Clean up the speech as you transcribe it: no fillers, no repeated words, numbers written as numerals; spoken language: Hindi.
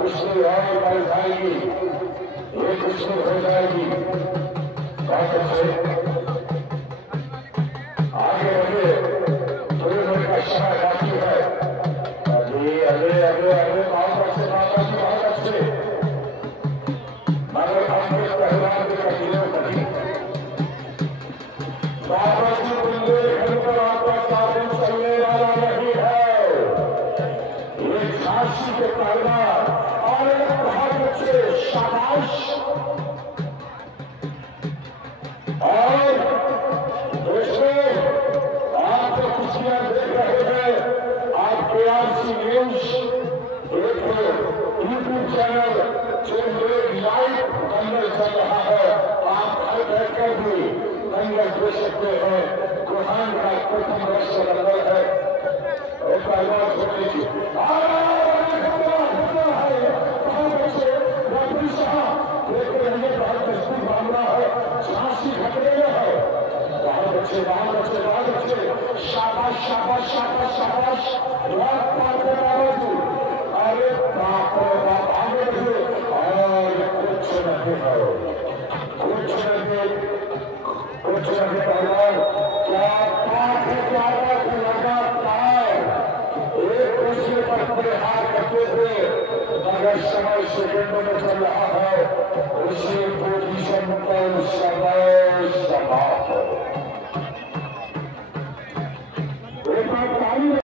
कुश्ती और बढ़ जाएगी, ये कुश्ती हो जाएगी। बहुत अच्छे आगे बढ़े, थोड़ी देर का समय बाकी है। अभी अरे अरे अरे बहुत अच्छे बाबा जी, बहुत अच्छे। मगर हमने पहलवान के कठिनों कठी बाबा जी बुंदेलखंड पर आपका काबू चलने वाला नहीं है। ये झांसी के पहलवान और बहुत अच्छे, शाबाश। और दोस्तों, आप जो कुश्तियां देख रहे हैं, आप KRC न्यूज देखो, यूट्यूब चैनल जो लाइव दंगल चल रहा है, आप घर बैठकर भी दंगल देख सकते हैं। कुहान का प्रथम वर्ष दंगल है। पहलवान छोड़ लीजिए, बहुत मजबूत मामला है, झांसी खतरे में है। बहुत अच्छे, बहुत अच्छे, बहुत अच्छे, शाबाश शाबाश शाबाश शाबाश। अरे बाप रे बाप, आगे बढ़े और कुछ नहीं है, कुछ नहीं, कुछ नहीं। पहलवान क्या बात है, क्या बात है, लगातार एक दूसरे पर प्रहार करते हुए, मगर समय सेकंडों में चल रहा है। उसी